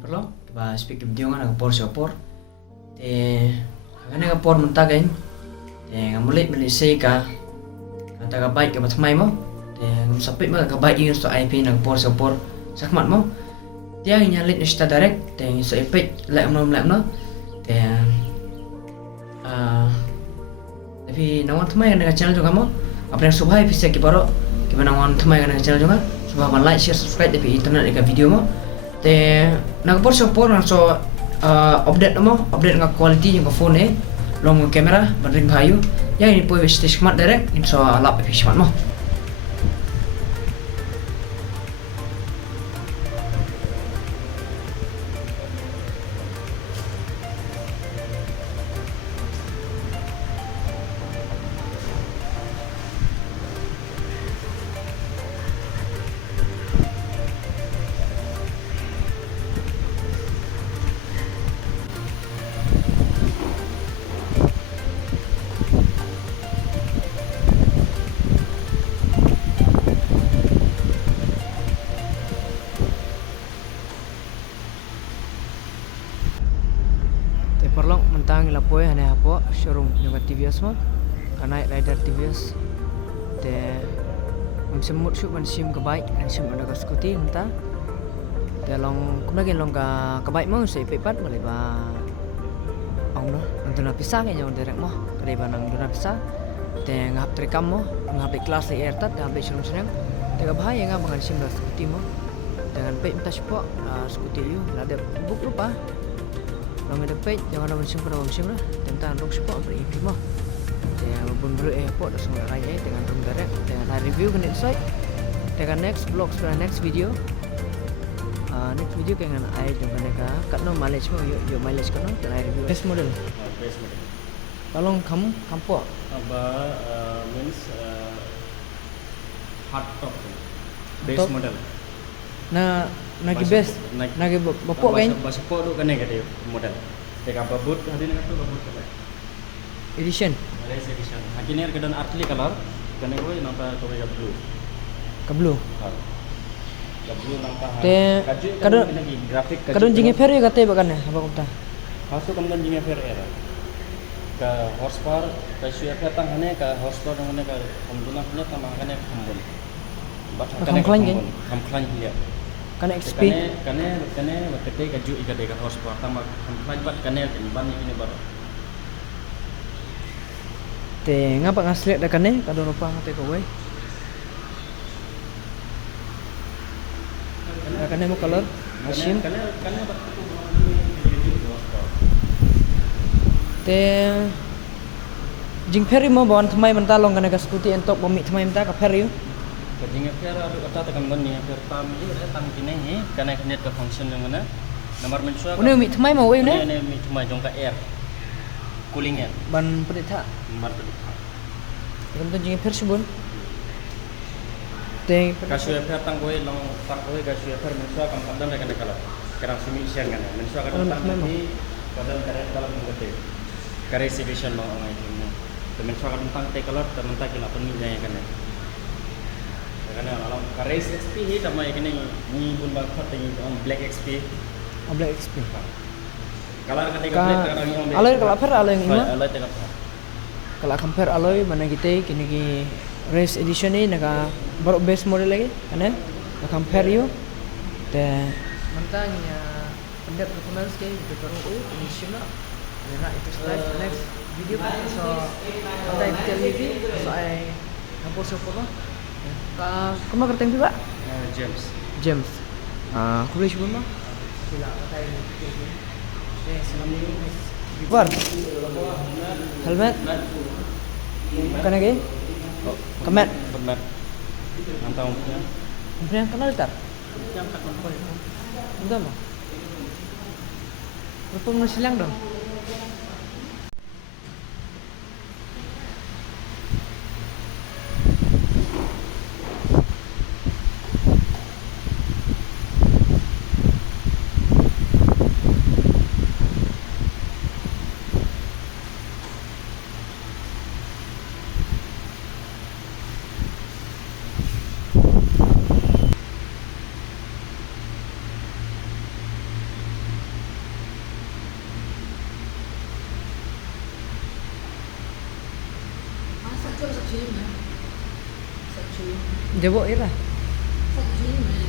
perlo ba speak video nga por sopor te ngane ga por mentak gain te ngamulit say ka anta ka bike ka matmay mo te ngam sapit ma ka bike yung so IP nag por sopor sakmat mo te ang nyalit nista direct te so ipit lek no te tapi nawan tmay nga channel jo kamo apa yang subhai bisa kibaro kibana nawan tmay nga channel jo nga subha man like share subscribe tapi internet ka video mo te nagpor support nang so update mo update nga quality yung phone long camera banding bayu yang ini po stage smart direct so lap smart mo perlong mentang lapoy hane hapo showroom yung TVS mo kanai rider TVS te semut syuk man sim ke bike kan sim ada ke scooty menta te long kumagin long ka bike mo sa ipipat boleh ba ong no untuk na pisah kayaknya direct mo kare ba nang duna pisah te ngap rekam mo ngap kelas air tat ngap showroom senang te ka bahaya nga bangan sim da scooty mo dengan pe menta spo scooty you ada buk lupa long ada page jangan ada mesin lah tentang rock support beri mo yang pun beri airport semua raya dengan room direct dengan review kan insight dengan next vlog next video dengan air jangan mereka kat no mileage mo yo mileage kan no dengan review best model tolong kamu kampo apa means hard top base model nagi best nagi bapok kan bahasa po do kane kade model te ka babut hadin ka to babut kale edition race edition hakiner kedan artli color kane ko napa to ya blue ka blue ka blue napa te grafik kadon jinge fer ya kate bakane apa kumta hasu kamdan jinge fer era ka horsepower ka suya ka tang hane ka horsepower hane ka kamduna punya tamang kane kambon kamklan dia kana XP kane waktu kaju ikade ka horsepower tama kamklan bat kane ban ini baru te ngapa ngaslet da kane kadon rupa ngate ko we kane mo color machine kane te jing ferry mo bawan thamai mentalong kana ka scooty entok bomi thamai menta ka ferry Kajingnya kira ada kata tekan bani kira tam ini tang kini ni karena net ke function yang mana nomor mensua une mi thamai mo we ne mi cuma jong ka air cooling air ban pedita nomor pedita tentu jing fer subun te kasu air tang koe long tang koe kasu air mensua kam kadang rekan kala kerang sumi sian kan mensua kadang tang ni kadang kare dalam ngete kare exhibition lo ngai ni te mensua kadang tang te kala temen tak kila pennya kan karena alam race XP ni sama yang ni pun bakal tengok black XP. Black XP. Kalau ketika black kadang yang alloy kalau per alloy yang ini. Alloy tengok. Kalau compare alloy mana kita kini ki race edition ni naga baru base model lagi, kan? Na compare you. Dan mentangnya pendek performance ke itu baru edition lah. Nak itu slide next video so kita tell you so I hapus apa kamu kerja yang juga? James. Aku boleh coba mah? Sila, War. Helmet. Kan lagi? Kemet. Mantap punya. Punya kenal tar? Yang tak kompor. Udah mah. Berapa menit silang dong? Satu satu ini mana? Satu ini. Jebok ira. Satu ini mana?